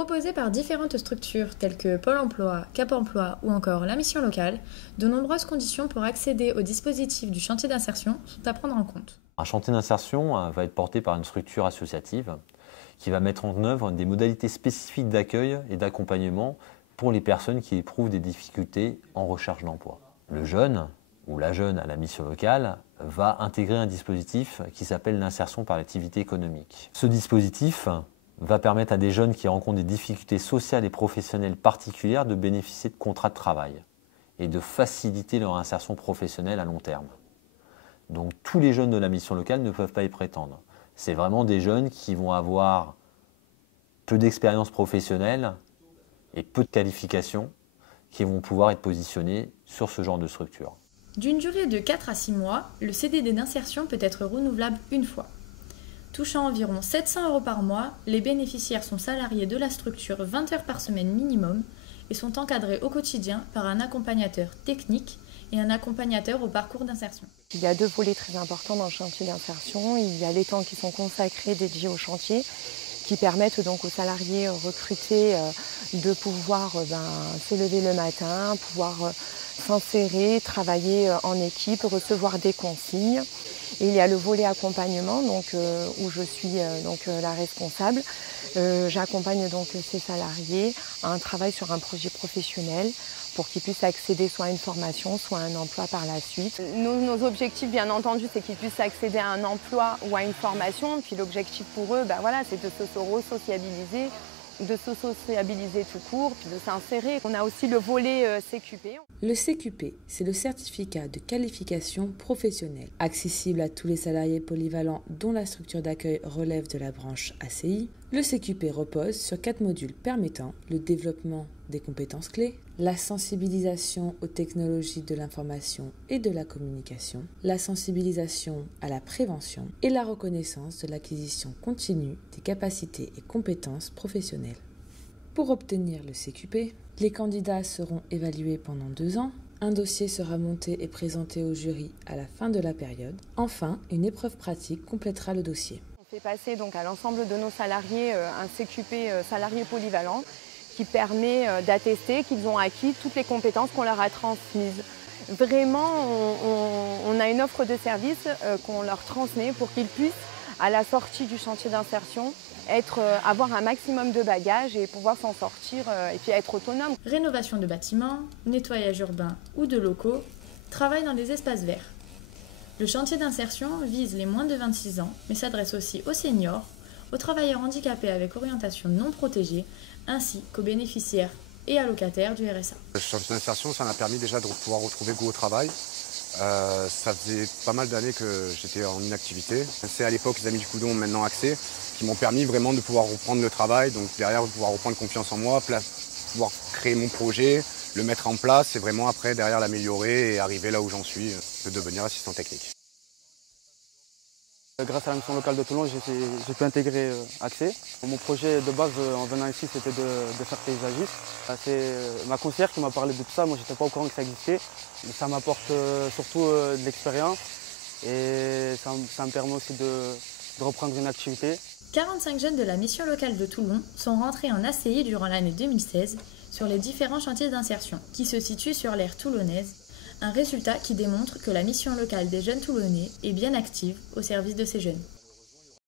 Proposées par différentes structures telles que Pôle emploi, Cap emploi ou encore la mission locale, de nombreuses conditions pour accéder au dispositif du chantier d'insertion sont à prendre en compte. Un chantier d'insertion va être porté par une structure associative qui va mettre en œuvre des modalités spécifiques d'accueil et d'accompagnement pour les personnes qui éprouvent des difficultés en recherche d'emploi. Le jeune ou la jeune à la mission locale va intégrer un dispositif qui s'appelle l'insertion par l'activité économique. Ce dispositif va permettre à des jeunes qui rencontrent des difficultés sociales et professionnelles particulières de bénéficier de contrats de travail et de faciliter leur insertion professionnelle à long terme. Donc tous les jeunes de la mission locale ne peuvent pas y prétendre. C'est vraiment des jeunes qui vont avoir peu d'expérience professionnelle et peu de qualifications qui vont pouvoir être positionnés sur ce genre de structure. D'une durée de 4 à 6 mois, le CDD d'insertion peut être renouvelable une fois. Touchant environ 700 € par mois, les bénéficiaires sont salariés de la structure 20 heures par semaine minimum et sont encadrés au quotidien par un accompagnateur technique et un accompagnateur au parcours d'insertion. Il y a 2 volets très importants dans le chantier d'insertion. Il y a les temps qui sont consacrés, dédiés au chantier, qui permettent donc aux salariés recrutés de pouvoir se lever le matin, pouvoir s'insérer, travailler en équipe, recevoir des consignes. Et il y a le volet accompagnement où je suis la responsable. J'accompagne donc ces salariés à un travail sur un projet professionnel pour qu'ils puissent accéder soit à une formation, soit à un emploi par la suite. Nos objectifs, bien entendu, c'est qu'ils puissent accéder à un emploi ou à une formation. Puis l'objectif pour eux, c'est de se re-sociabiliser, de se sociabiliser tout court, puis de s'insérer. On a aussi le volet CQP. Le CQP, c'est le certificat de qualification professionnelle, accessible à tous les salariés polyvalents dont la structure d'accueil relève de la branche ACI. Le CQP repose sur 4 modules permettant le développement des compétences clés, la sensibilisation aux technologies de l'information et de la communication, la sensibilisation à la prévention et la reconnaissance de l'acquisition continue des capacités et compétences professionnelles. Pour obtenir le CQP, les candidats seront évalués pendant 2 ans. Un dossier sera monté et présenté au jury à la fin de la période. Enfin, une épreuve pratique complétera le dossier. On fait passer donc à l'ensemble de nos salariés un CQP salarié polyvalent qui permet d'attester qu'ils ont acquis toutes les compétences qu'on leur a transmises. Vraiment, on a une offre de service qu'on leur transmet pour qu'ils puissent, à la sortie du chantier d'insertion, avoir un maximum de bagages et pouvoir s'en sortir et puis être autonome. Rénovation de bâtiments, nettoyage urbain ou de locaux, travail dans des espaces verts. Le chantier d'insertion vise les moins de 26 ans, mais s'adresse aussi aux seniors, aux travailleurs handicapés avec orientation non protégée, ainsi qu'aux bénéficiaires et allocataires du RSA. Le chantier d'insertion, ça m'a permis déjà de pouvoir retrouver goût au travail. Ça faisait pas mal d'années que j'étais en inactivité. C'est à l'époque les Amis du Coudon, maintenant Accès, qui m'ont permis vraiment de pouvoir reprendre le travail, donc derrière de pouvoir reprendre confiance en moi, pouvoir créer mon projet, le mettre en place et vraiment après derrière l'améliorer et arriver là où j'en suis, de devenir assistant technique. Grâce à la mission locale de Toulon, j'ai pu intégrer Accès. Mon projet de base en venant ici, c'était de faire paysagiste. C'est ma conseillère qui m'a parlé de tout ça. Moi, je n'étais pas au courant que ça existait. Mais ça m'apporte surtout de l'expérience et ça me permet aussi de reprendre une activité. 45 jeunes de la mission locale de Toulon sont rentrés en ACI durant l'année 2016 sur les différents chantiers d'insertion qui se situent sur l'aire toulonnaise. Un résultat qui démontre que la mission locale des jeunes toulonnais est bien active au service de ces jeunes.